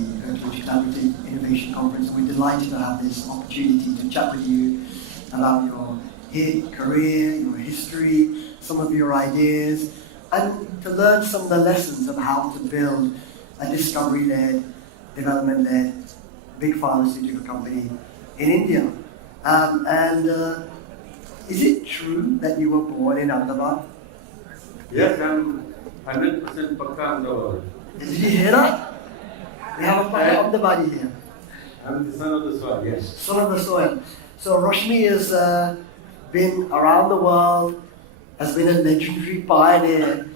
the Hercules Collaborative Innovation Conference, and we're delighted to have this opportunity to chat with you about your career, your history, some of your ideas, and to learn some of the lessons of how to build a discovery-led, development-led, big pharmaceutical company in India. Is it true that you were born in Ahmedabad? Yes, I'm 100% Pakka Ahmedabad. Did you hear that? We have a Pakka Ahmedabadi here. I'm the son of the soil, yes. Son of the soil. So Rashmi has been around the world, has been a legendary pioneer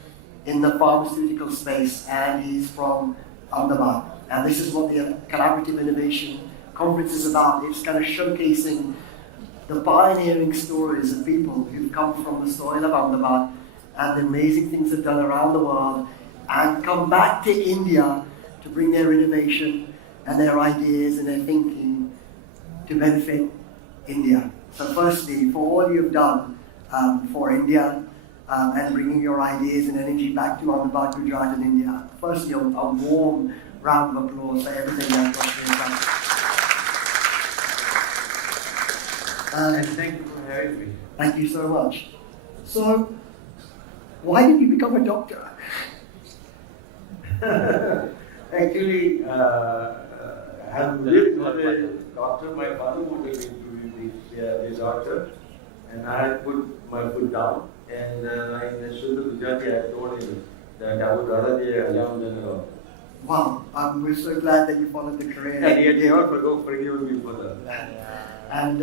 in the pharmaceutical space, and he's from Ahmedabad. And this is what the Collaborative Innovation Conference is about. It's kind of showcasing the pioneering stories of people who've come from the soil of Ahmedabad and the amazing things they've done around the world, and come back to India to bring their innovation and their ideas and their thinking to benefit India. So firstly, for all you've done for India and bringing your ideas and energy back to Ahmedabad, Gujarat and India, firstly a warm round of applause for everything that Rashmi has done. And thank you for having me. Thank you so much. So, why did you become a doctor? Actually, I have lived as a doctor. My father wanted me to be a doctor, and I had put my foot down. And in the Shuddha Gujarati, I told him that I would rather be a young than a doctor. Wow, we're so glad that you followed the career. And he had never forgiven me for that. And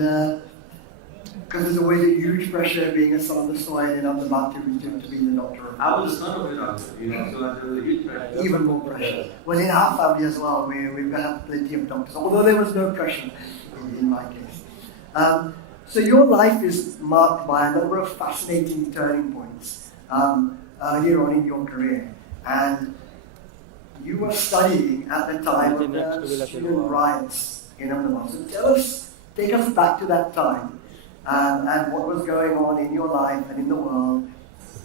because there's always a huge pressure being a son of the soil in Ahmedabad to be the doctor. I was the son of a doctor, so there was a huge pressure. Even more pressure. Well, in our family as well, we've got plenty of doctors, although there was no pressure in my case. So your life is marked by a number of fascinating turning points earlier on in your career. And you were studying at the time of the student riots in Ahmedabad. So take us back to that time. And what was going on in your life and in the world,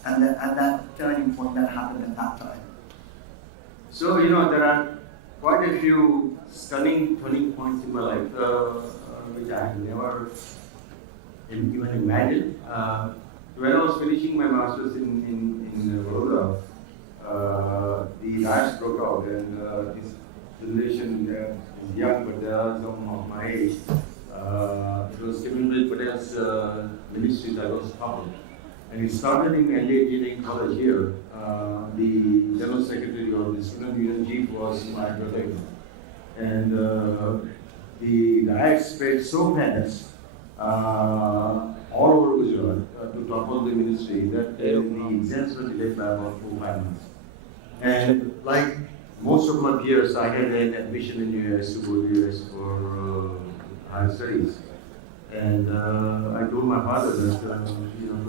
and that turning point that happened at that time. So, there are quite a few stunning turning points in my life, which I had never even imagined. When I was finishing my master's in Vadodara, the riots broke out, and this generation is young, but they are some of my age. It was Kevin Patel's ministry that was toppled. And it started in LA Engineering College here. The general secretary of the student union chief was my brother. And the riots spread so fast all over Gujarat to topple the ministry that the exams were delayed by about 4 or 5 months. And like most of my peers, I had an admission in US to go to US for higher studies. And I told my father that, to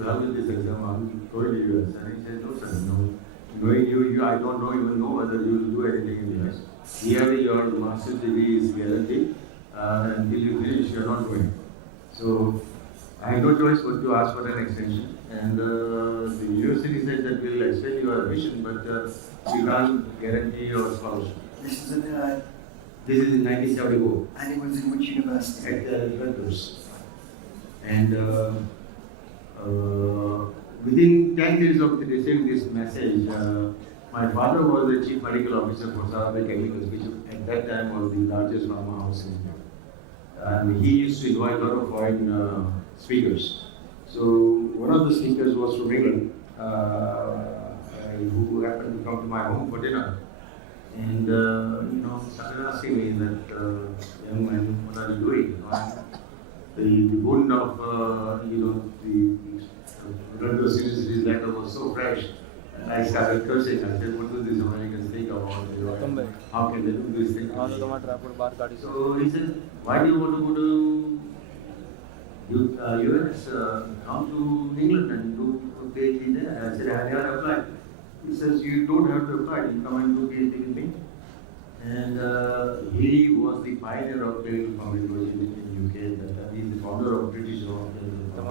help with this exam, I'm going to US. And he said, no, son, knowing you, I don't even know whether you will do anything in the US. Here, your master's degree is guaranteed. Until you finish, you're not going. So I had no choice but to ask for an extension. And the university said that we'll extend your admission, but we can't guarantee your scholarship. This is in This is in 1974. And it was in which university? At Rutgers. And within 10 days of receiving this message, my father was the chief medical officer for Sarawak Chemicals, which at that time was the largest pharma house in India. And he used to invite a lot of foreign speakers. So one of the speakers was from England, who happened to come to my home for dinner. And, started asking me that, young man, what are you doing? The wound of, the Rutgers University's letter was so fresh. And I started cursing. I said, what do these Americans think about it? How can they do this thing? So he said, why do you want to go to US? Come to England and do PhD there. I said, I never applied. He says, you don't have to apply, you come and do PhD with me. And he was the pioneer of clinical pharmacology in UK. He is the founder of British Law. And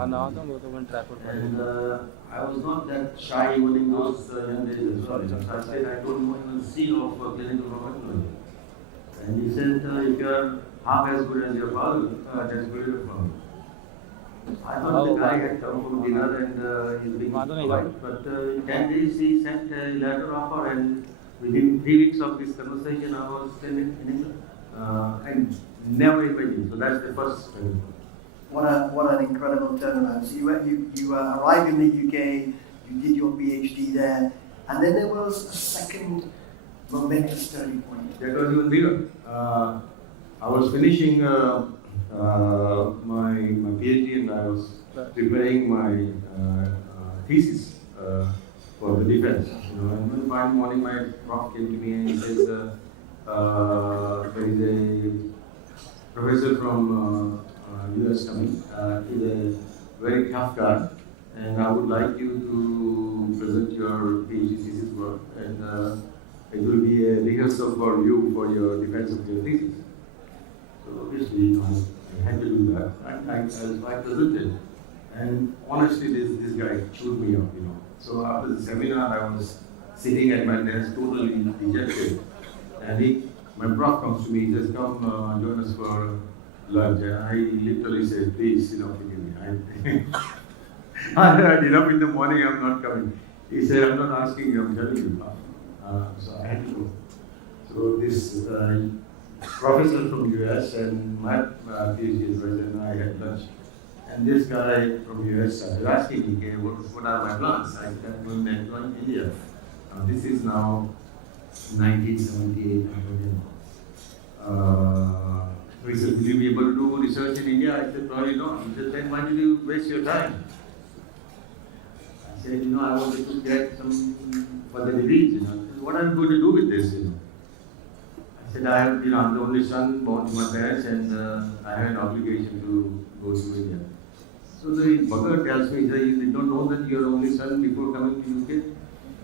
I was not that shy even in those young days as well. So I said, I don't know even see of clinical pharmacology. And he said, if you are half as good as your father, that's good enough for me. I thought the guy had come from dinner and he's being polite, but 10 days he sent a letter offer, and within 3 weeks of this conversation I was still in England. And never imagined. So that's the first thing. What an incredible turnaround. So you arrived in the UK, you did your PhD there, and then there was a second momentous turning point. That was even bigger. I was finishing my PhD and I was preparing my thesis for the defense. And one morning my prof came to me and he says, there is a professor from US coming. He's a very tough guy, and I would like you to present your PhD thesis work, and it will be a rehearsal for you for your defense of your thesis. So obviously, I had to do that. I presented, and honestly, this guy chewed me up. So after the seminar, I was sitting at my desk, totally dejected, and my prof comes to me. He says, "Come join us for lunch." And I literally said, "Please, forgive me. I had enough in the morning. I'm not coming." He said, "I'm not asking you. I'm telling you." So I had to go. So this professor from US and my PhD advisor and I had lunch. And this guy from US started asking me, "Okay, what are my plans?" I said, "I'm going to India." This is now 1978. So he said, "Will you be able to do research in India?" I said, "Probably not." He said, "Then why did you waste your time?" I said, "I wanted to get some further degrees. What am I going to do with this?" I said, I'm the only son born to my parents, and I have an obligation to go to India. So the bugger tells me, "You did not know that you're the only son before coming to UK?"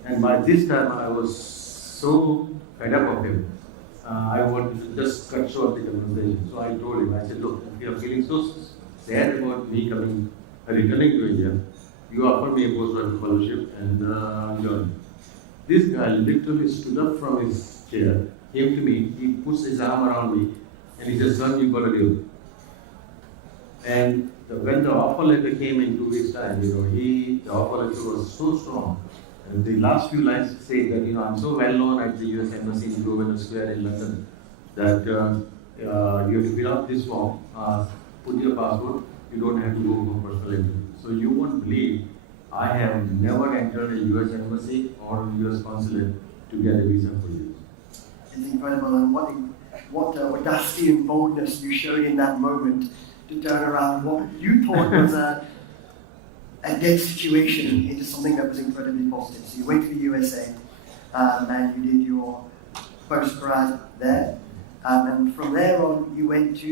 And by this time, I was so fed up of him. I wanted to just cut short the conversation. So I told him, I said, "Look, if you are feeling so sad about me returning to India, you offer me a postgraduate fellowship and join." This guy literally stood up from his chair, came to me, he puts his arm around me, and he says, "Son, you got a deal." And when the offer letter came in 2 weeks' time, the offer letter was so strong. And the last few lines say that, "I'm so well known at the US Embassy in Grosvenor Square in London that you have to fill out this form, put your passport, you don't have to go for personal interview." So you won't believe, I have never entered a US Embassy or US consulate to get a visa for you. It's incredible, and what audacity and boldness you showed in that moment to turn around what you thought was a dead situation into something that was incredibly positive. So you went to the USA, and you did your postgrad there, and from there on you went to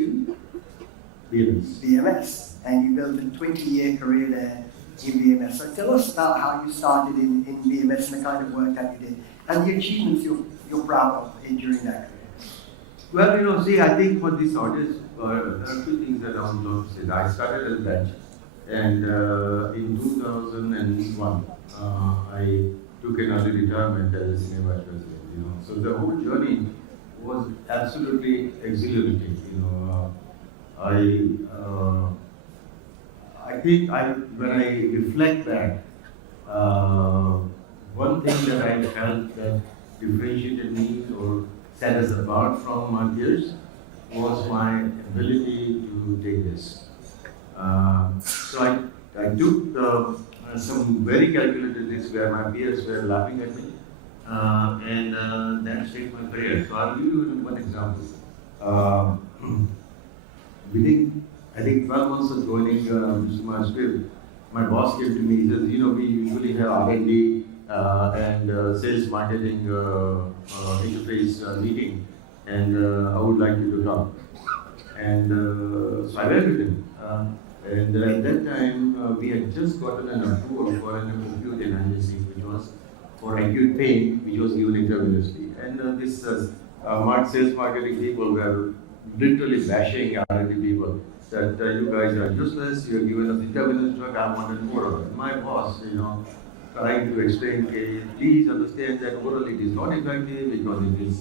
BMS, and you built a 20-year career there in BMS. So tell us about how you started in BMS and the kind of work that you did, and the achievements you're proud of during that career. Well, I think for this audience, there are two things that I want to say. I started as bench, and in 2001, I took an early retirement as a senior vice president. So the whole journey was absolutely exhilarating. I think when I reflect back, one thing that I felt that differentiated me or set us apart from my peers was my ability to take this. So I took some very calculated risks where my peers were laughing at me, and that shaped my career. So I'll give you one example. Within, I think, 12 months of joining my spirit, my boss came to me. He says, "We usually have R&D and sales marketing interface meeting, and I would like you to come." And so I went with him. And at that time, we had just gotten an approval for an acute analgesic, which was for acute pain, which was given intravenously. And this sales marketing people were literally bashing R&D people that you guys are useless, you're giving us intravenous drug, I want an oral. And my boss, trying to explain, "Okay, please understand that oral it is not effective because it is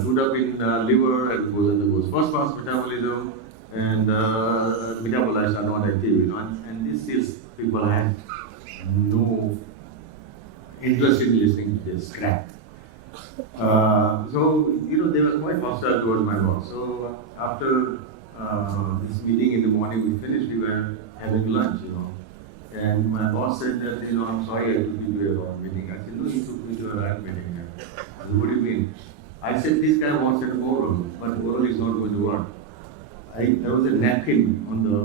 chewed up in liver and goes undergoes first pass metabolism and metabolized are not active, and this is people have no interest in listening to this crap. So, they were quite hostile towards my boss. So, after this meeting in the morning we finished, we were having lunch, and my boss said that, I'm sorry I took you to a wrong meeting. I said, no, you took me to a right meeting. I said, what do you mean? I said, this guy wants an oral, but oral is not going to work. There was a napkin on the,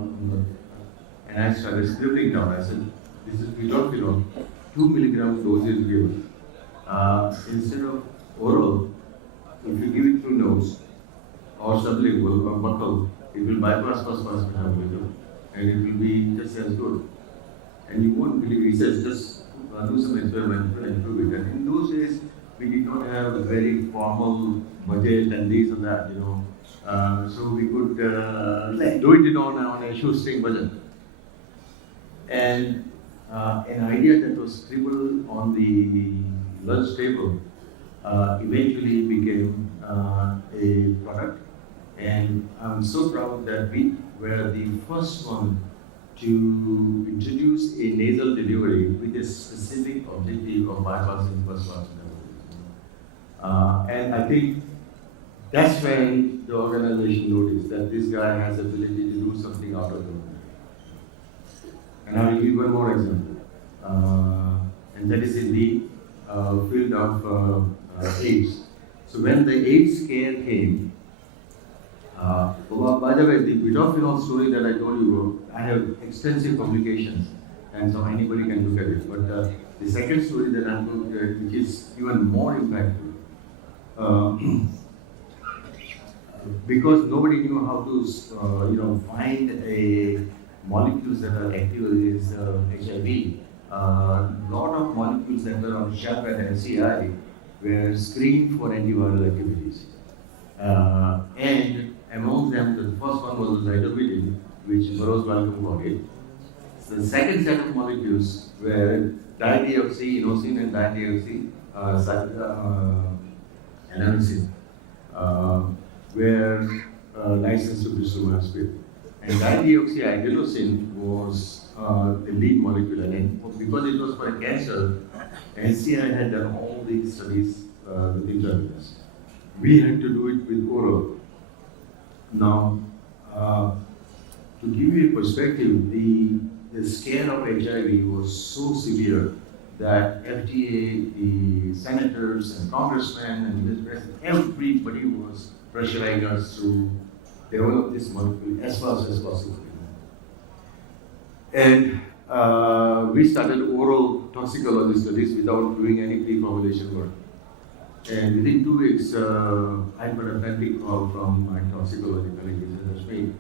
and I started scribbling down. I said, this is butorphanol, 2 milligram dose is given. Instead of oral, if you give it through nose or sublingual or buccal, it will bypass first pass metabolism and it will be just as good. And you won't believe it. He says, just do some experiments and prove it. And in those days, we did not have a very formal budget and this and that, so we could do it on a shoestring budget. And an idea that was scribbled on the lunch table eventually became a product. And I'm so proud that we were the first one to introduce a nasal delivery with a specific objective of bypassing first pass metabolism. And I think that's when the organization noticed that this guy has the ability to do something out of the ordinary. And I will give one more example, and that is in the field of AIDS. So when the AIDS scare came, by the way, the butorphanol story that I told you, I have extensive publications, and so anybody can look at it. But the second story that I'm going to tell, which is even more impactful, because nobody knew how to, find a molecules that are active against HIV. A lot of molecules that were on shelf at NCI were screened for antiviral activities, and among them, the first one was lidocaine, which Burroughs Wellcome called it. The second set of molecules were dideoxy, inosine, and dideoxy adenosine, were licensed to Bristol Myers Squibb. And dideoxy adenosine was the lead molecule, and because it was for a cancer, NCI had done all these studies with intravenous. We had to do it with oral. Now, to give you a perspective, the scare of HIV was so severe that FDA, the senators and congressmen and the president, everybody was pressurizing us to develop this molecule as fast as possible. And we started oral toxicology studies without doing any pre-formulation work. And within 2 weeks, I got a frantic call from my toxicology colleague, he said, Rashmi,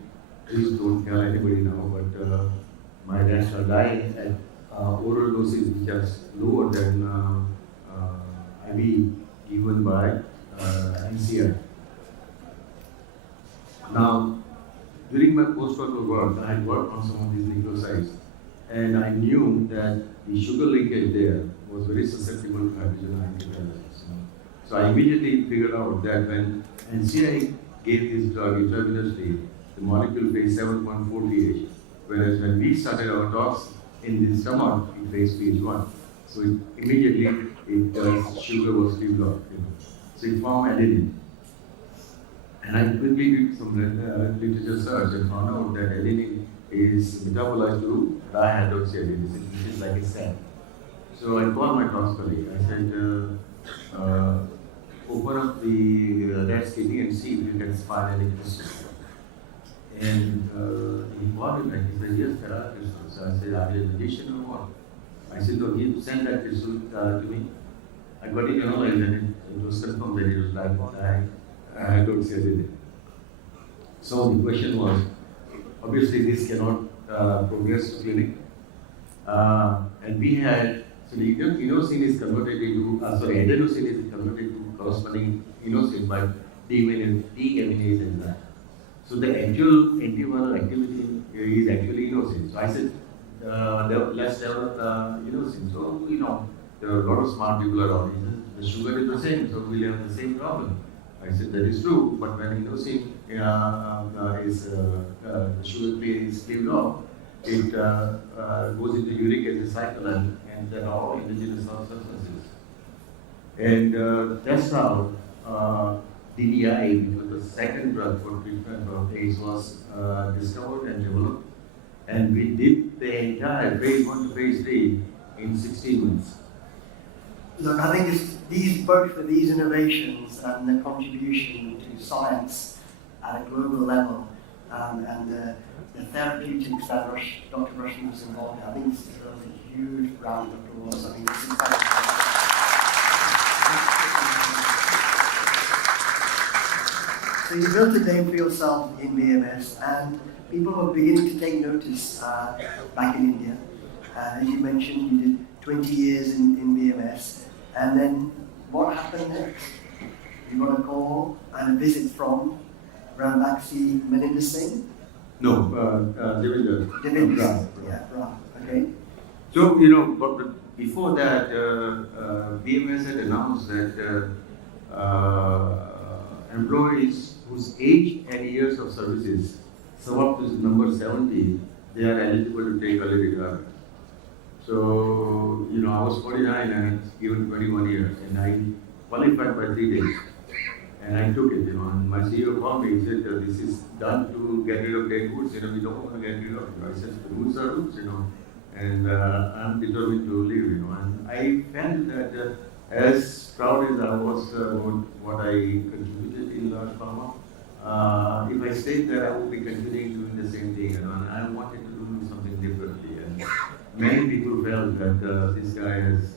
please don't tell anybody now, but my rats are dying at oral doses which are lower than IV given by NCI. Now, during my postdoctoral work, I had worked on some of these nucleosides, and I knew that the sugar linkage there was very susceptible to hydrogen ion dependence. So I immediately figured out that when NCI gave this drug intravenously, the molecule weighs 7.4 pH, whereas when we started our talks in the stomach, it weighs pH 1. So immediately, sugar was leaved off. So it formed adenine. And I quickly did some literature search and found out that adenine is metabolized to dihydroxyadenosine, which is like a sand. So I called my tox colleague. I said, open up the rat's kidney and see if you can find any crystals. And he called me back. He said, yes, there are crystals. So I said, are they magician or what? I said, no, he sent that crystal to me. I got it analyzed and it was confirmed that it was dihydroxyadenoline. So the question was, obviously this cannot progress to clinic. And we had, so the inosine is converted into, adenosine is converted to corresponding inosine by deaminase enzyme. So the actual antiviral activity is actually inosine. So I said, let's develop inosine. So, there are a lot of smart people around. The sugar is the same, so we'll have the same problem. I I said, that is true, but when inosine the sugar free is cleaved off, it goes into uric acid cycle and then all indigenous substances. And that's how DDI, which was the second drug for treatment of AIDS, was discovered and developed. And we did the entire phase 1 to phase 3 in 16 months. Look, I think both for these innovations and the contribution to science at a global level, and the therapeutics that Dr. Rashmi was involved in, I think this deserves a huge round of applause. I think this is So you built a name for yourself in BMS, and people were beginning to take notice back in India. As you mentioned, you did 20 years in BMS, and then what happened next? You got a call and a visit from Rambaxi Maninder Singh? No, Devinder. Devinder, yeah, right, okay. So, but before that, BMS had announced that employees whose age and years of services sum up to number 70, they are eligible to take early retirement. So, I was 49 and given 21 years, and I qualified by 3 days. And I took it, and my CEO called me, he said, this is done to get rid of dead goods, we don't want to get rid of it. I said, the roots are roots, and I'm determined to leave, and I felt that as proud as I was about what I contributed in large pharma, if I stayed there, I would be continuing doing the same thing, and I wanted to do something differently. And many people felt that this guy has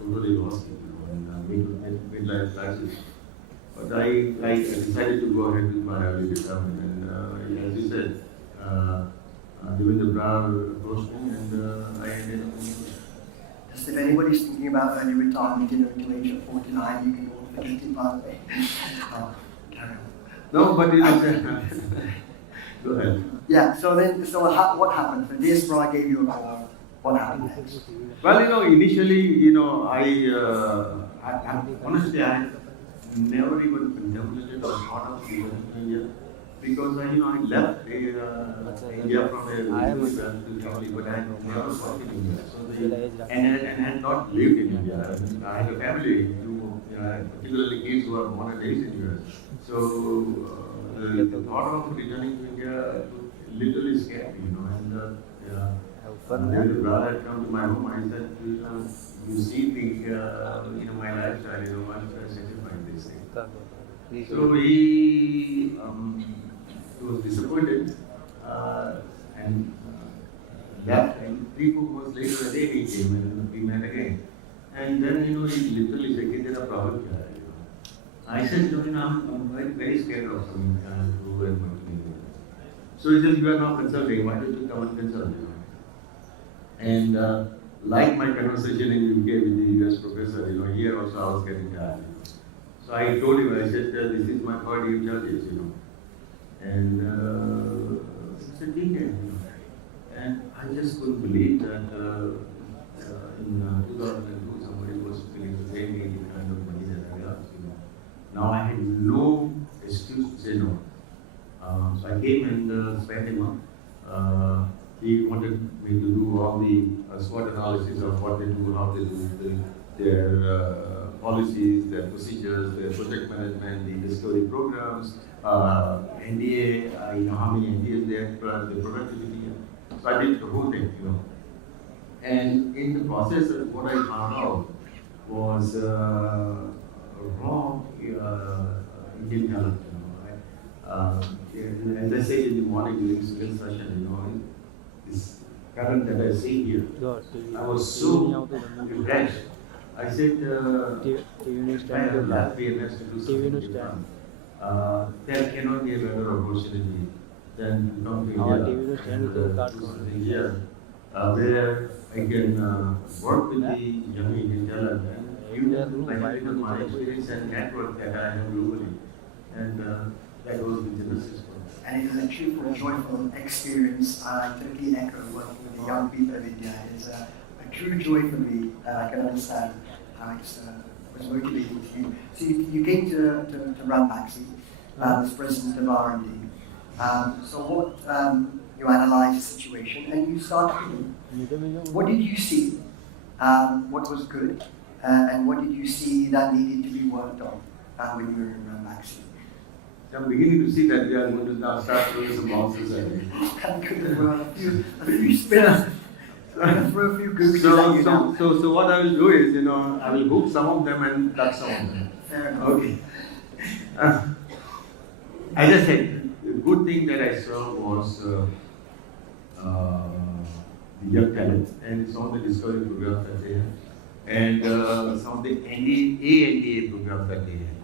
totally lost it, and midlife crisis. But I decided to go ahead with my early retirement, and as you said, Devinder Brar approached me, and I ended up in it. Just if anybody's thinking about early retirement to the age of 49, you can all forget it, by the way. Carry on. No, but go ahead. Yeah, so what happened? So DSPRA gave you a call. What happened next? Well, initially, I honestly, I never even contemplated or thought of leaving India because I left India from a family, but I had never worked in India. So and had not lived in India. I had a family who, particularly kids who are born and raised in India. So the thought of returning to India literally scared me, and when the brother had come to my home, I said, you see me, my lifestyle, I'm trying to sacrifice this thing. So he was disappointed and left, and 3-4 months later, again he came and we met again. And then, he literally said, "Get a problem here." I said, I'm very, very scared of something to and working. So he says, "You are now consulting, why don't you come and consult?" And like my conversation in UK with the US professor, here also I was getting tired. So I told him, I said, this is my third year charges, And he said, and I just couldn't believe that in 2002 somebody was willing to pay me the kind of money that I asked. Now I had no excuse to say no. So I came and spent a month. He wanted me to do all the SWOT analysis of what they do, how they do their policies, their procedures, their project management, the discovery programs, NDA, how many NDAs they had, the productivity. So I did the whole thing, And in the process, what I found out was raw Indian talent. As I say in the morning during student session, this talent that I see here, I was so impressed. I said, if I have left BMS to do something different, there cannot be a better opportunity than to come to India and do something here, where I can work with the young Indian talent and benefit of my experience and network that I have globally. And that was the genesis for me. And it is a true joyful experience. I totally echo working with the young people of India. It is a true joy for me, and I can understand how it's was motivating to you? So you came to Ranbaxy as president of R&D. So what you analysed the situation and you started thinking, what did you see? What was good? And what did you see that needed to be worked on when you were in Ranbaxy? I'm beginning to see that we are going to now start doing some bounces at me. I'm going to throw a few spinners. I'm going to throw a few googlies at you now. So what I will do is, I will hook some of them and cut some of them. Fair enough. Okay. As I said, the good thing that I saw was the young talent and some of the discovery programs that they have, and some of the ANDA programs that they have.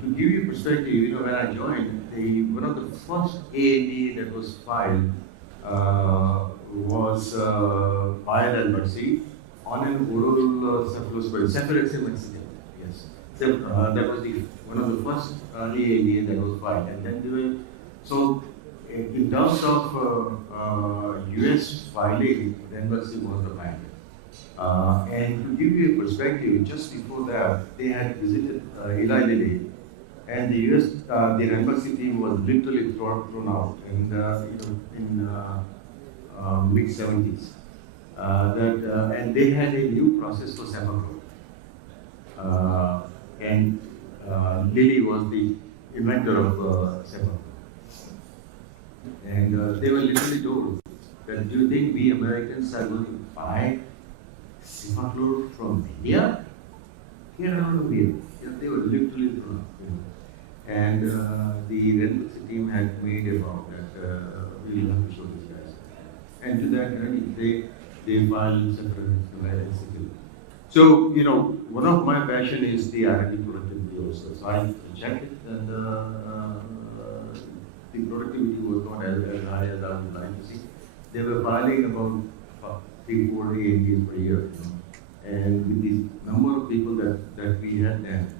To give you perspective, when I joined, one of the first ANDA that was filed was filed at Mercy on an oral cephalosporin, ceftriaxone. Yes. So, that was one of the first ANDA that was filed. And then in terms of US filing, then Mercy was the filer. And to give you a perspective, just before that, they had visited Eli Lilly. And the US, the embassy team was literally thrown out in mid-70s. And they had a new process for semaglutide. And Lilly was the inventor of semaglutide. And they were literally told that, do you think we Americans are going to buy semaglutide from India? Get out of here. They were literally thrown out. And the Red team had made a vow that we will have to show these guys. And to that end, they filed separate. So, one of my passion is the R&D productivity also. So I checked it, and the productivity was not as high as I would like to see. They were filing about 3-4 ANDAs per year. And with the number of people that we had then,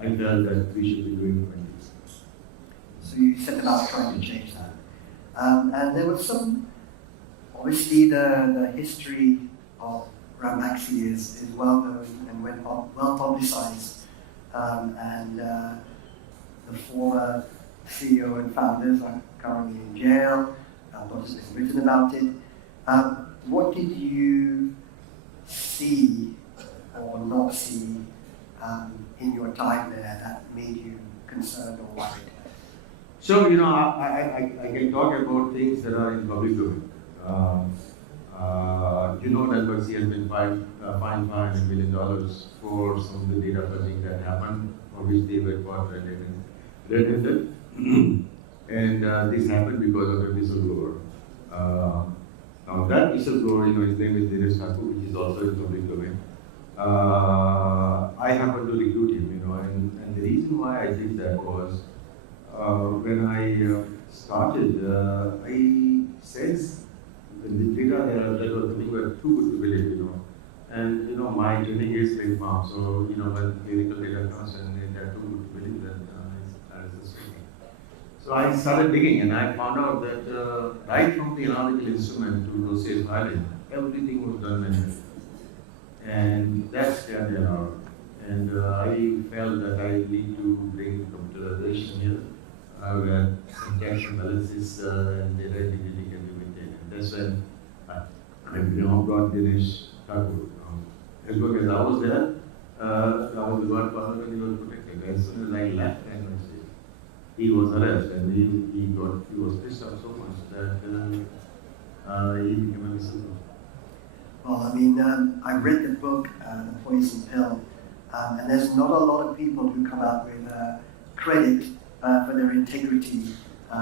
I felt that we should be doing 20. So you set about trying to change that. And there was obviously the history of Ranbaxy is well known and well publicized. And the former CEO and founders are currently in jail. Lots has been written about it. What did you see or not see in your time there that made you concerned or worried? So, I can talk about things that are in public domain. That Mercy has been fined $500 million for some of the data fudging that happened, for which they were caught red-handed. And this happened because of a whistleblower. Now that whistleblower, his name is Dinesh Thakur, which is also in public domain. I happened to recruit him, and the reason why I did that was when I started, I sensed the data that was coming were too good to believe, And my training is Big Pharma, so when clinical data comes and they're too good to believe, then it's a thing. So I started digging, and I found out that right from the analytical instrument to dossier filing, everything was done manually. And that scared me out. And I felt that I need to bring computerization here, where syntax analysis and data integrity can be maintained. And that's when I brought Dinesh Thakur. As long as I was there, I was the one partner when he was protected. As soon as I left, he was arrested, and he was pissed off so much that he became a whistleblower. Well, I read the book, The Poison Pill, and there's not a lot of people who come out with credit for their integrity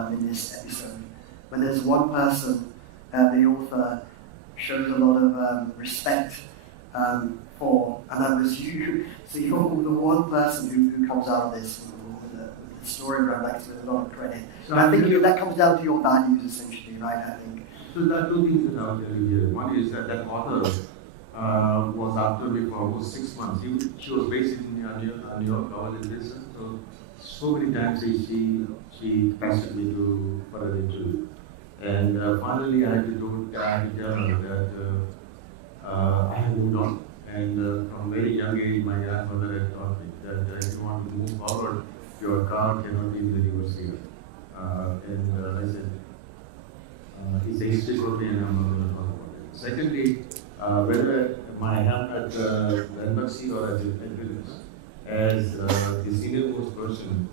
in this episode. But there's one person, the author, shows a lot of respect for, and that was you. So you're the one person who comes out of this with the story around Ranbaxy with a lot of credit. So I think that comes down to your values, essentially, right? I think. So there are two things that I'll tell you here. One is that author was after me for almost 6 months. She was based in New York. I was in this. So many times she pestered me for an interview. And finally I had to tell her that I had moved on And from very young age, my grandmother had taught me that if you want to move forward, your car cannot be in the reverse gear. I said, it's a history for me and I'm not going to talk about it. Secondly, whether my help at the embassy or at the business, as the senior most person,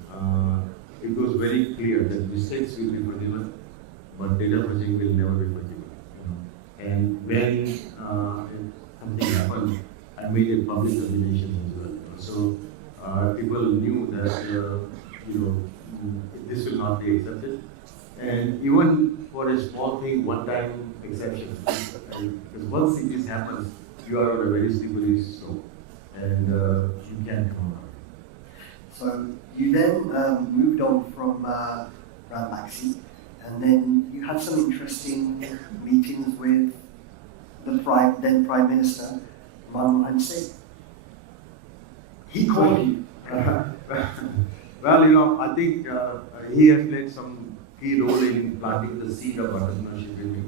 it was very clear that mistakes will be forgiven, but data fetching will never be forgiven. And when something happened, I made a public termination as well. So people knew that this will not be accepted. And even for a small thing, one-time exception, because once this happens, you are on a very slippery slope, and you can't come out. So you then moved on from Ram Maxi, and then you had some interesting meetings with the then Prime Minister, Manmohan Singh. He called you. Well, I think he has played some key role in planting the seed of entrepreneurship in me.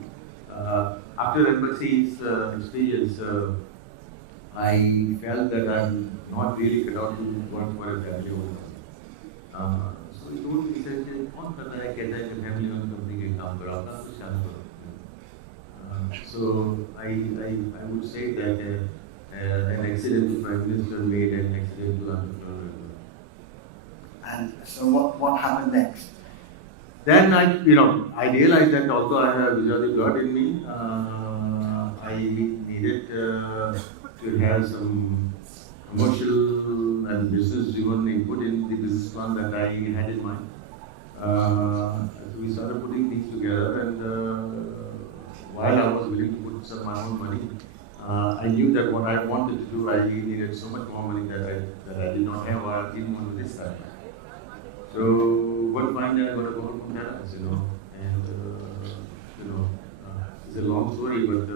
After embassy's experience, I felt that I'm not really cut out to work for a family owner. So he told me, he said, "कौन पता है कहता है कि family owned company के काम करा था तो शाम को." So I would say that an accidental prime minister made an accidental entrepreneur. And so what happened next? Then I realized that although I have Gujarati blood in me, I needed to have some commercial and business-driven input in the business plan that I had in mind. So we started putting things together, and while I was willing to put some my own money, I knew that what I wanted to do, I needed so much more money that I did not have, or I didn't want to this time. So one fine day I got a call from parents, and it's a long story, but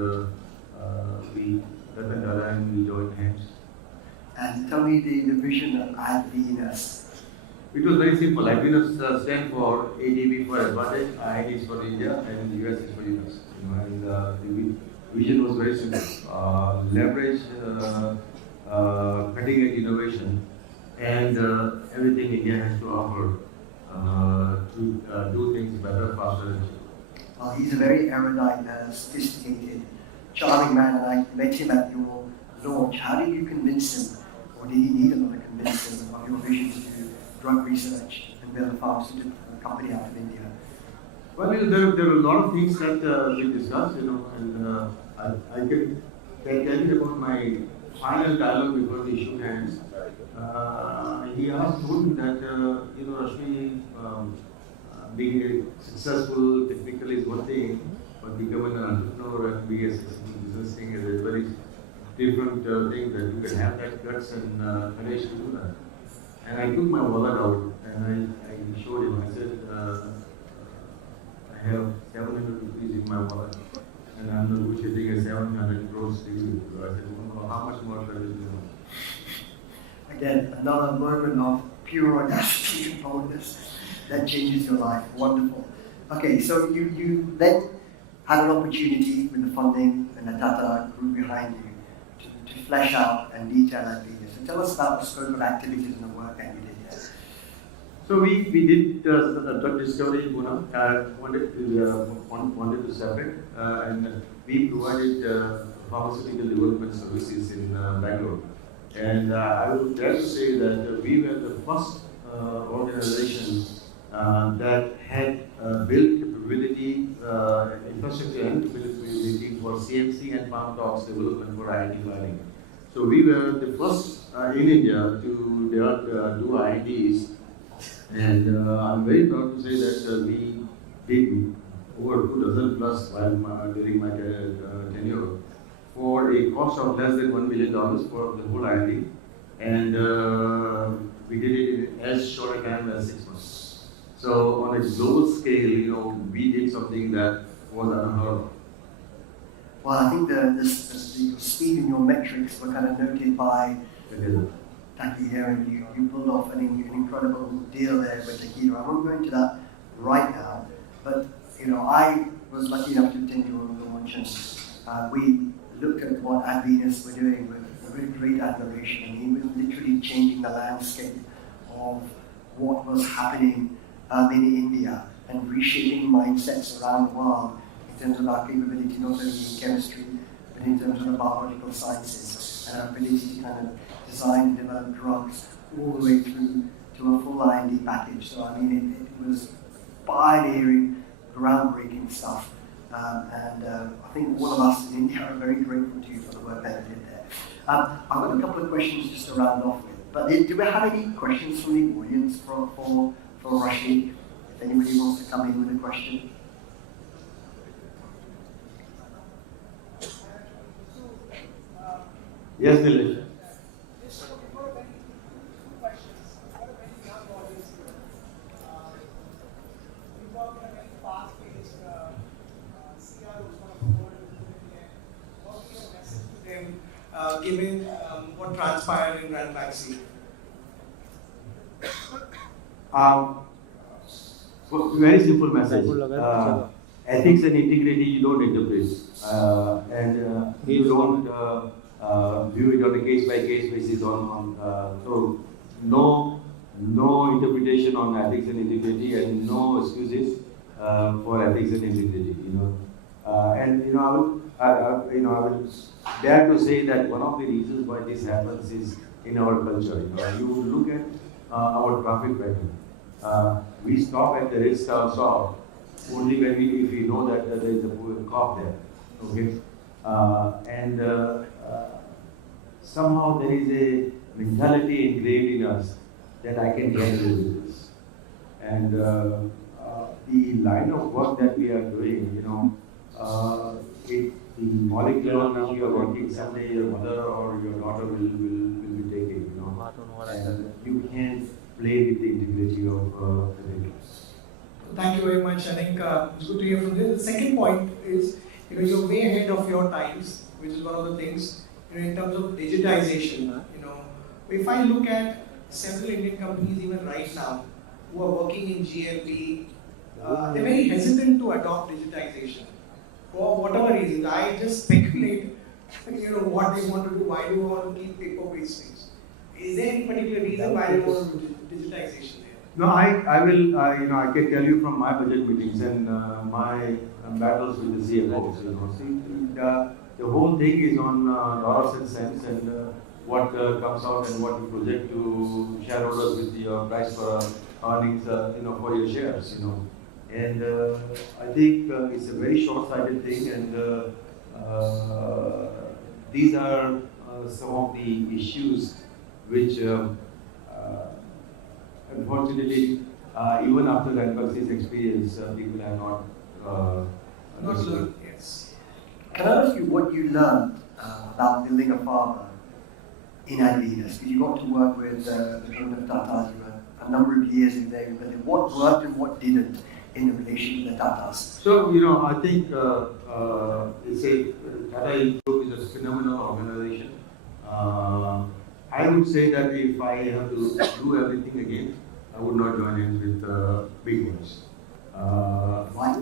we got together and we joined hands. And tell me the vision of Advenus. It was very simple. Advenus stands for ADV for advantage, I is for India, and US is for US. And the vision was very simple. Leverage cutting edge innovation and everything India has to offer to do things better, faster, and cheaper. Well, he's a very erudite, sophisticated, charming man, and I met him at your launch. How did you convince him, or did he need a lot of convincing of your vision to do drug research and build a pharmaceutical company out of India? Well, there were a lot of things that we discussed, and I can tell you about my final dialogue before we shook hands. He told me that, Rashmi, being a successful technically is one thing, but becoming an entrepreneur and being a successful business thing is a very different thing, that you can have that guts and courage to do that. And I took my wallet out and I showed him. I said, I have 700 rupees in my wallet and I'm negotiating a 700 crores deal with you. I said, well, how much more credit do you want? Again, another moment of pure audacity and boldness that changes your life. Wonderful. Okay, so you then had an opportunity with the funding and the Tata group behind you to flesh out and detail that business. So tell us about the scope of activities and the work that you did there. So we did drug discovery in Pune. Wanted to separate, and we provided pharmaceutical development services in Bangalore. And I would dare to say that we were the first organization that had built capability, infrastructure and capability for CMC and farm talks development for IND filing. So we were the first in India to do INDs, and I'm very proud to say that we did over 2,000 plus during my tenure, for a cost of less than $1 million for the whole IND, and we did it in as short a time as 6 months. So on a global scale, we did something that was unheard of. Well, I think the speed and your metrics were kind of noted by Takeda, and you pulled off an incredible deal there with Takeda. I won't go into that right now, but I was lucky enough to attend your launch, and we looked at what Advenus were doing with with great admiration. And he was literally changing the landscape of what was happening in India and reshaping mindsets around the world in terms of our capability not only in chemistry, but in terms of the biological sciences and our ability to kind of design and develop drugs all the way through to a full IND package. So I mean, it was pioneering, groundbreaking stuff. I think all of us in India are very grateful to you for the work that you did there. I've got a couple of questions just to round off with. But do we have any questions from the audience for Rashmi? If anybody wants to come in with a question. Yes, Dilesh. Given what transpired in Grand Vaccine? Very simple message. Ethics and integrity you don't interpret, and you don't view it on a case-by-case basis. So no interpretation on ethics and integrity, and no excuses for ethics and integrity. I will dare to say that one of the reasons why this happens is in our culture. You look at our traffic pattern. We stop at the red star stop only when if we know that there is a cop there. Okay, somehow there is a mentality engraved in us that I can get away with this. And the line of work that we are doing, the molecule on which you are working, someday your mother or your daughter will be taken, and you can't play with the integrity of the data. Thank you very much. I think it's good to hear from this. The second point is, you're way ahead of your times, which is one of the things, in terms of digitization. If I look at several Indian companies even right now who are working in GLP, they're very hesitant to adopt digitization. For whatever reasons, I just speculate, what they want to do, why do they want to keep paper-based things? Is there any particular reason why they want to do digitization there? No, I will, I can tell you from my budget meetings and my battles with the CFOs, the whole thing is on dollars and cents and what comes out and what you project to shareholders with your price for earnings, for your shares, And I think it's a very short-sighted thing, and these are some of the issues which, unfortunately, even after the adversity experience, people have not learned. Yes. Can I ask you what you learned about building a pharma in Adidas? Because you got to work with the Tatas, you were a number of years in there. What worked and what didn't in relation to the Tatas? So, I think Tata Group is a phenomenal organization. I would say that if I have to do everything again, I would not join in with big ones. Why?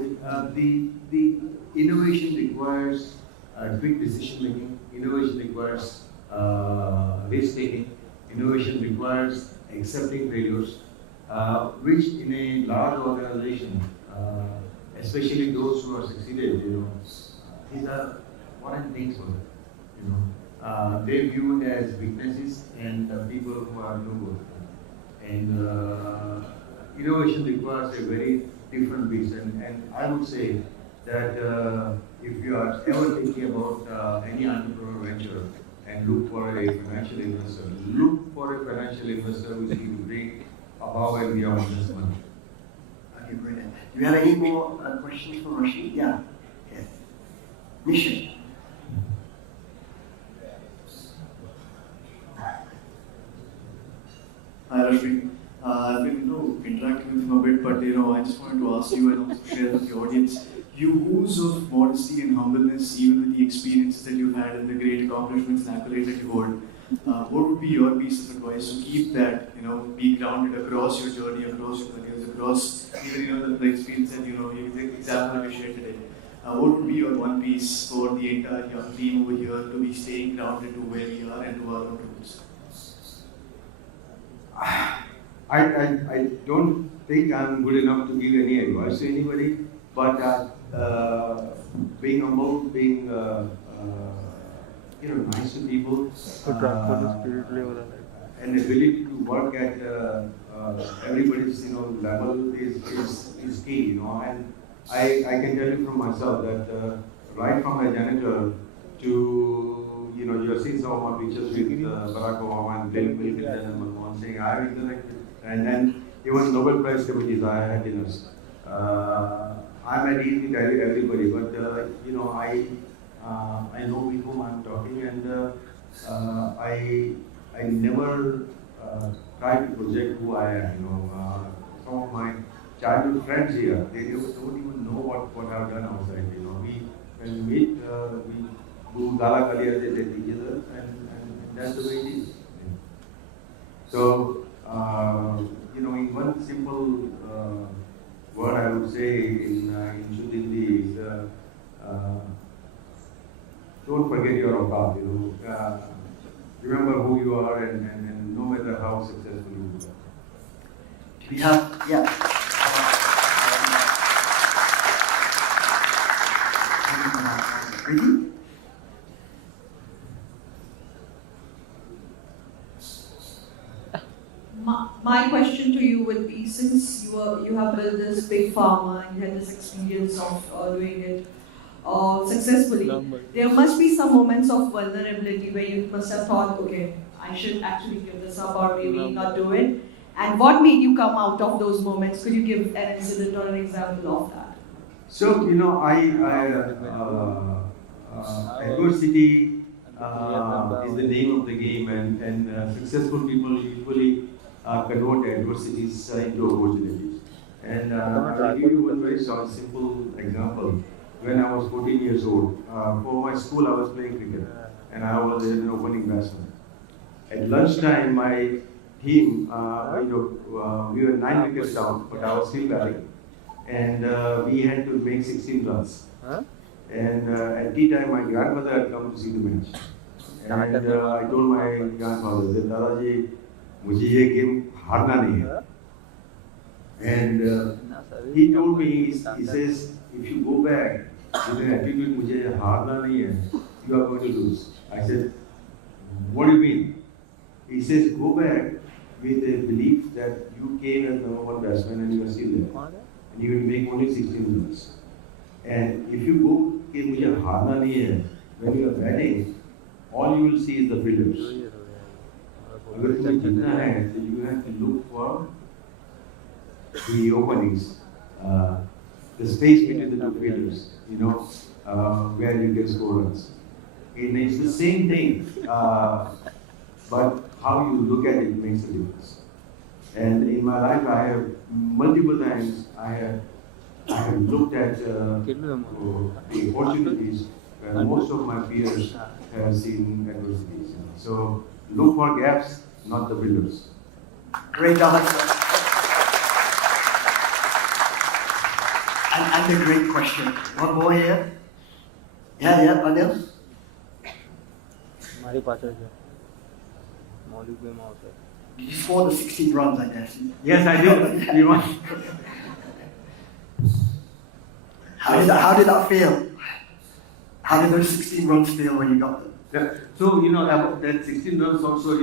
The innovation requires quick decision making. Innovation requires risk taking. Innovation requires accepting failures, which in a large organization, especially those who are succeeded, these are foreign things for them. They view it as weaknesses and people who are no good. And innovation requires a very different beast. And I would say that if you are ever thinking about any entrepreneur venture and look for a financial investor, look for a financial investor who is going to bring above and beyond this money. Okay, brilliant. Do you have any more questions for Rashmi? Yeah. Yes. Nishan. Hi Rashmi. I've been interacting with him a bit, but I just wanted to ask you and also share with the audience. You ooze of modesty and humbleness, even with the experiences that you've had and the great accomplishments and accolades that you hold. What would be your piece of advice to keep that, be grounded across your journey, across your careers, across even the experience that the example that you shared today? what would be your one piece for the entire young team over here to be staying grounded to where we are and to our own roots? I don't think I'm good enough to give any advice to anybody, but being humble, being nice to people, and ability to work at everybody's level is key. And I can tell you from myself that right from a janitor to you have seen some of my pictures with Barack Obama and Bill Clinton and Manmohan Singh. I've interacted, and then even Nobel Prize committees I had dinners. I'm at ease with everybody, but I know with whom I'm talking, and I never try to project who I am. Some of my childhood friends here, they don't even know what I've done outside. When we meet, we do gala kali as they did each other, and that's the way it is. So, in one simple word I would say in Shudindi is don't forget your auqat. Remember who you are, and no matter how successful you are. We have, yeah. Ready? My question to you would be, since you have built this big pharma and you had this experience of doing it successfully, there must be some moments of vulnerability where you must have thought, okay, I should actually give this up or maybe not do it. And what made you come out of those moments? Could you give an incident or an example of that? So, adversity is the name of the game, and successful people usually convert adversities into opportunities. And I'll give you one very simple example. When I was 14 years old, for my school I was playing cricket, and I was an opening batsman. At lunchtime, my team, we were 9 wickets down, but I was still batting, and we had to make 16 runs. And at tea time, my grandmother had come to see the match. And I told my grandfather that, Dadaji, mujhe ye game harna nahi hai. And he told me, he says, if you go back with an attitude, mujhe harna nahi hai, you are going to lose. I said, what do you mean? He says, go back with a belief that you came as number one batsman and you are still there. And you will make only 16 runs. And if you go, when you are batting, all you will see is the fielders. Agar तुम्हें जीतना है, so you have to look for the openings, the space between the two fielders, where you can score runs. And it's the same thing, but how you look at it makes a difference. And in my life, I have multiple times I have looked at the opportunities where most of my peers have seen adversities. So look for gaps, not the pillars. Great answer. And a great question. One more here. Yeah, Anil. हमारे पास है मौलिक में mouse है. You scored the 16 runs, I guess. Yes, I did. You want? How did that feel? How did those 16 runs feel when you got them? Yeah. So about that 16 runs also,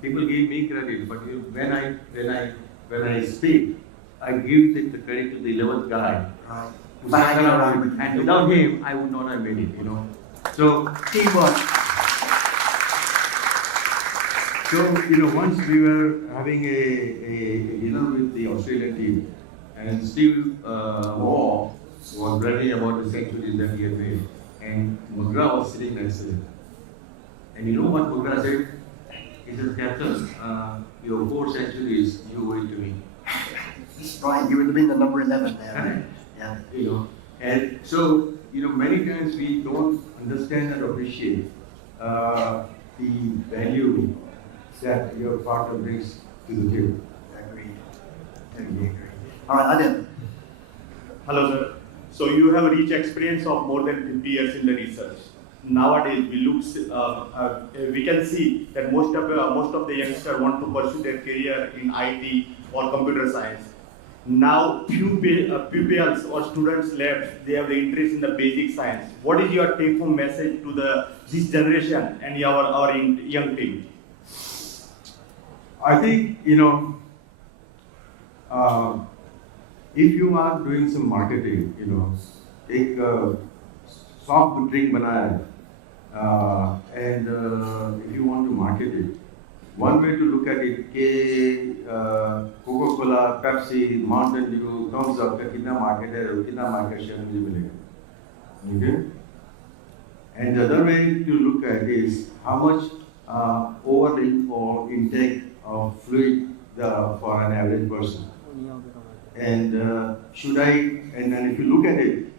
people give me credit, but when I speak, I give the credit to the 11th guy. Right. And without him, I would not have made it. So Teamwork. So once we were having a dinner with the Australian team, and Steve Waugh was bragging about the centuries that he had made, and Mugra was sitting next to him. And you know what Mugra said? He said, Captain, your 4 centuries, you owe it to me. Right, you would have been the number 11 there. Yeah. And so, many times we don't understand and appreciate the value that your partner brings to the table. Agreed. Totally agree. All right, Adil. Hello, sir. So you have a rich experience of more than 50 years in the research. Nowadays, we can see that most of the youngsters want to pursue their career in IT or computer science. Now, pupils or students left, they have the interest in the basic science. What is your take-home message to this generation and our young team? I think, if you are doing some marketing, take soft drink banana, and if you want to market it, one way to look at it, Coca-Cola, Pepsi, Mountain Dew, thumbs up, कितना market है, कितना market share मुझे मिलेगा, okay? And the other way to look at is how much overall or intake of fluid for an average person. And and if you look at it,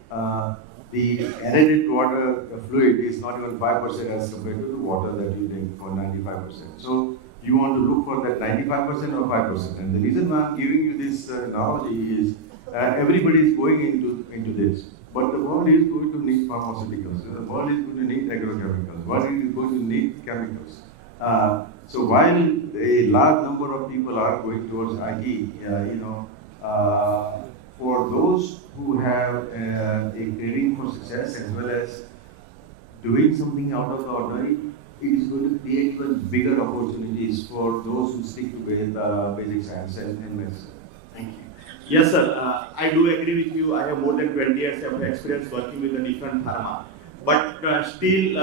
the aerated water fluid is not even 5% as compared to the water that you drink for 95%. So you want to look for that 95% or 5%. And the reason why I'm giving you this analogy is everybody is going into this. But the world is going to need pharmaceuticals. The world is going to need agrochemicals. The world is going to need chemicals. So while a large number of people are going towards IT, for those who have a craving for success as well as doing something out of the ordinary, it is going to create even bigger opportunities for those who stick to basic science and medicine. Thank you. Yes, sir. I do agree with you. I have more than 20 years of experience working with a different pharma. But still,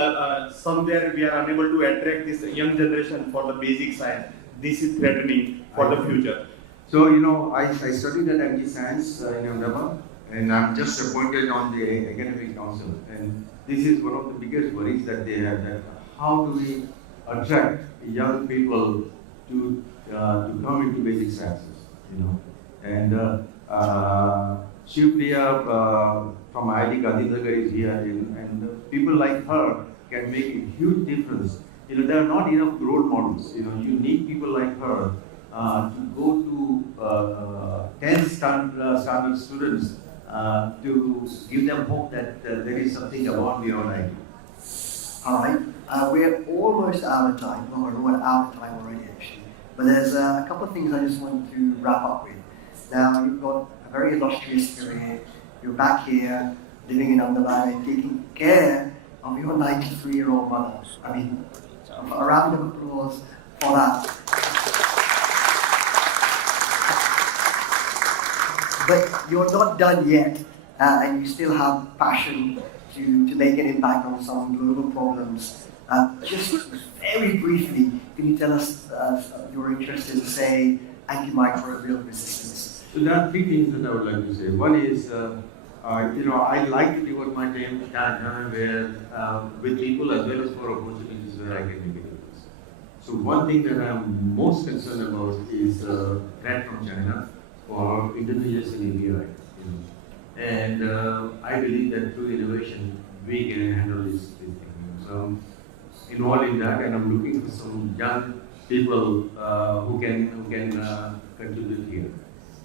somewhere we are unable to attract this young generation for the basic science. This is threatening for the future. So, I studied at MG Science in Ahmedabad, and I'm just appointed on the academic council. And this is one of the biggest worries that they have, that how do we attract young people to come into basic sciences, And Shivpriya from IIT Gandhinagar is here, and people like her can make a huge difference. There are not enough role models. You need people like her to go to 10 standard students to give them hope that there is something above beyond IT. All right, we're almost out of time. Well, we're out of time already, actually. But there's a couple of things I just want to wrap up with. Now, you've got a very illustrious career. You're back here, living in Ahmedabad and taking care of your 93-year-old mother. I mean, a round of applause for that. But you're not done yet, and you still have passion to make an impact on some global problems. Just very briefly, can you tell us your interest in, say, antimicrobial resistance? So there are three things that I would like to say. One is, I like to devote my time where with people as well as for opportunities where I can make a difference. So one thing that I'm most concerned about is threat from China for intermediates in API. And I believe that through innovation we can handle this thing. So I'm involved in that, and I'm looking for some young people who can contribute here.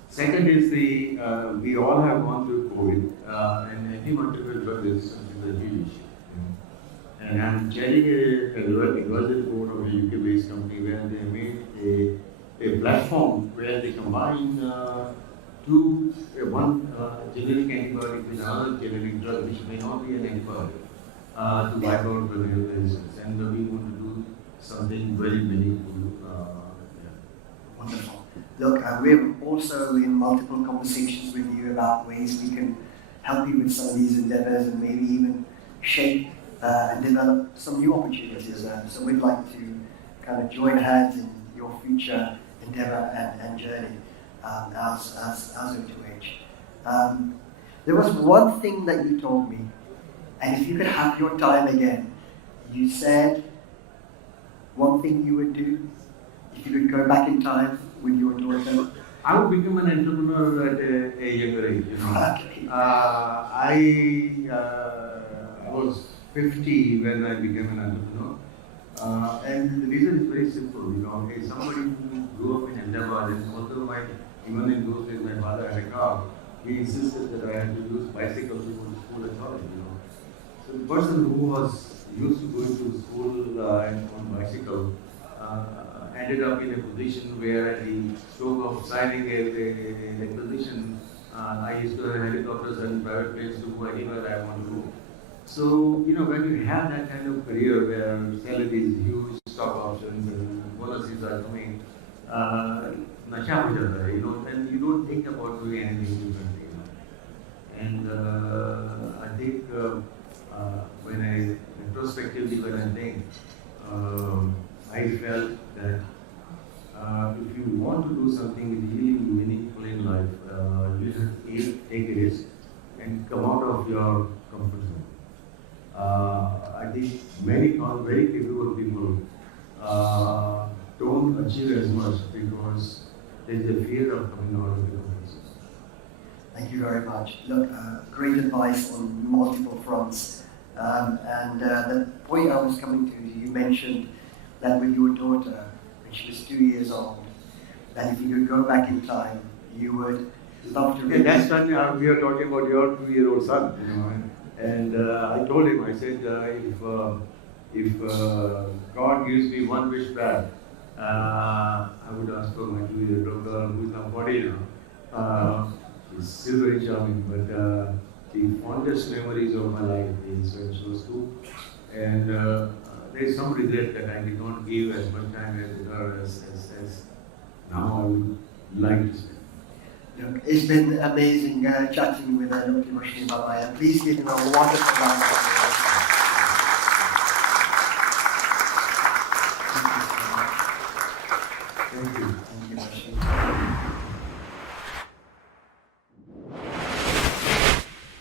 Second is we all have gone through COVID, and antimicrobial drug resistance is a huge issue. And I'm chairing a advisory board of a UK-based company where they made a platform where they combine one generic antibiotic with another generic drug, which may not be an antibiotic, to wipe out the resistance. And we want to do something very meaningful. Wonderful. Look, we're also in multiple conversations with you about ways we can help you with some of these endeavors and maybe even shape and develop some new opportunities. So we'd like to kind of join hands in your future endeavor and journey as O2H. There was one thing that you told me, and if you could have your time again, you said one thing you would do if you could go back in time with your daughter. I would become an entrepreneur at a younger age. Okay. I was 50 when I became an entrepreneur. And the reason is very simple, as somebody who grew up in Ahmedabad, and although even in those days my father had a car, he insisted that I had to use bicycle to go to school at all, you know. So the person who was used to going to school and on bicycle ended up in a position where at the stroke of signing a position, I used to have helicopters and private planes to go anywhere I want to go. So, you know, when you have that kind of career where salary is huge, stock options and bonuses are coming, nasha ho jata hai, you know, and you don't think about doing anything differently, you know. And I think when I retrospectively when I think, I felt that if you want to do something really meaningful in life, you have to take a risk and come out of your comfort zone. I think many very capable people don't achieve as much because there is a fear of coming out of the comfort zone. Thank you very much. Look, great advice on multiple fronts. And the point I was coming to, you mentioned that with your daughter, when she was 2 years old, that if you could go back in time, you would love to. Yeah, that's when we are talking about your 2-year-old son, you know. And I told him, I said, if God gives me one wish back, I would ask for my 2-year-old girl who is now 40 now. She's still very charming, but the fondest memories of my life is when she was 2. And there is some regret that I did not give as much time with her as now I would like to spend. Look, it's been amazing chatting with Dr. Rashmi Barbhaiya. Please give him a wonderful round of applause.